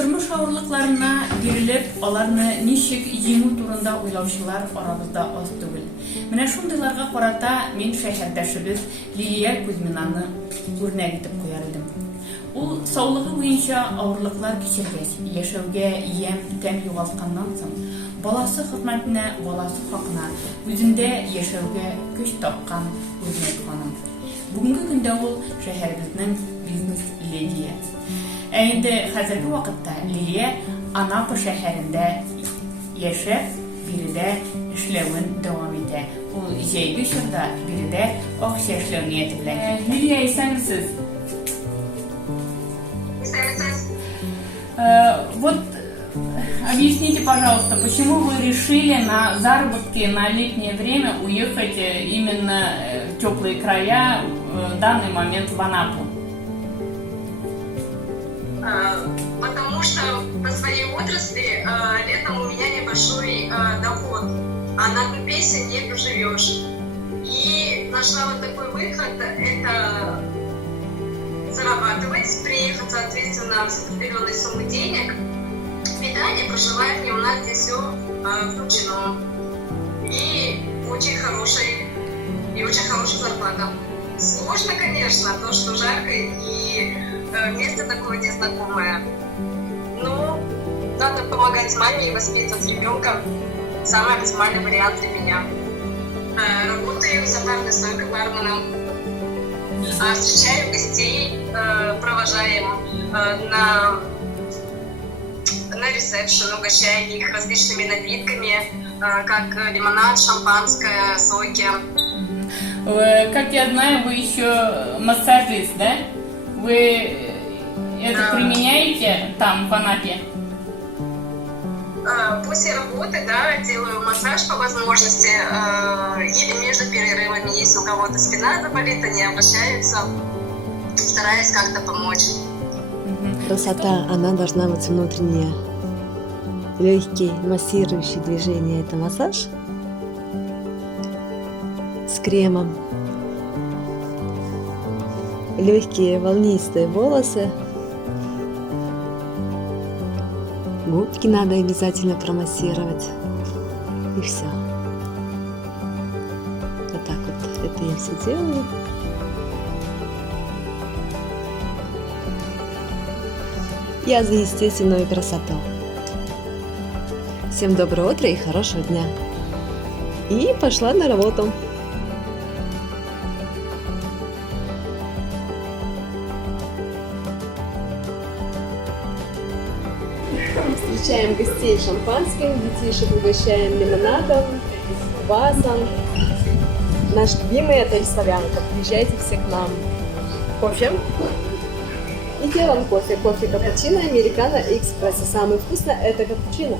Turmuş ağırlıklarına girilip, onlarını nişik yеңүү турында уйлаучылар арабызда аз түгел. Менә шундыйларга карата мин шәһәрдәшебез Лилия Кузьминаны үрнәк итеп куяр идем. Ул саулыгы буенча авырлыклар кичергәч, яшәүгә тәм югалтканнан соң, баласы хезмәтенә, баласы хакына, үзендә яшәүгә көч тапкан үрнәк ханым. Бүгенге көндә ул шәһәребезнең бизнес ледия. Әйнде хәзерге вакытта Лилия Анапа шәһәрендә яшәп, биредә эшләвен дәвам итә. Ул җәйге чорда биредә акча эшләү нияте белән. Лилия, исәнмесез? Вот объясните, пожалуйста, почему вы решили на заработки на летнее время уехать именно в теплые края, в данный момент в Анапу? Потому что по своей отрасли летом у меня небольшой доход, а на одну песен не проживешь. И нашла вот такой выход, это зарабатывать, приехать, соответственно, с определенной суммы денег, питание, проживание, у нас здесь все включено. И очень хорошая зарплата. Сложно, конечно, то, что жарко и место такое незнакомое. Но надо помогать маме и воспитывать ребенка. Самый оптимальный вариант для меня. Работаю за барной стойкой барменом. Встречаем гостей, провожаем на ресепшн, угощаем их различными напитками, как лимонад, шампанское, соки. Как я знаю, вы еще массажист, да? Вы это применяете там, в Анапе? После работы, да, делаю массаж по возможности, или между перерывами, если у кого-то спина заболит, они обращаются, стараюсь как-то помочь. Красота, она должна быть внутренняя. Легкий массирующий движение – это массаж с кремом. Легкие волнистые волосы. Губки надо обязательно промассировать. И все. Вот так вот это я все делаю. Я за естественную красоту. Всем доброго утра и хорошего дня. И пошла на работу. Встречаем гостей шампанским, детишек угощаем лимонадом, квасом. Наш любимый отель «Славянка». Приезжайте все к нам. Кофе. И делаем кофе. Кофе капучино, американо и экспрессо. Самое вкусное – это капучино.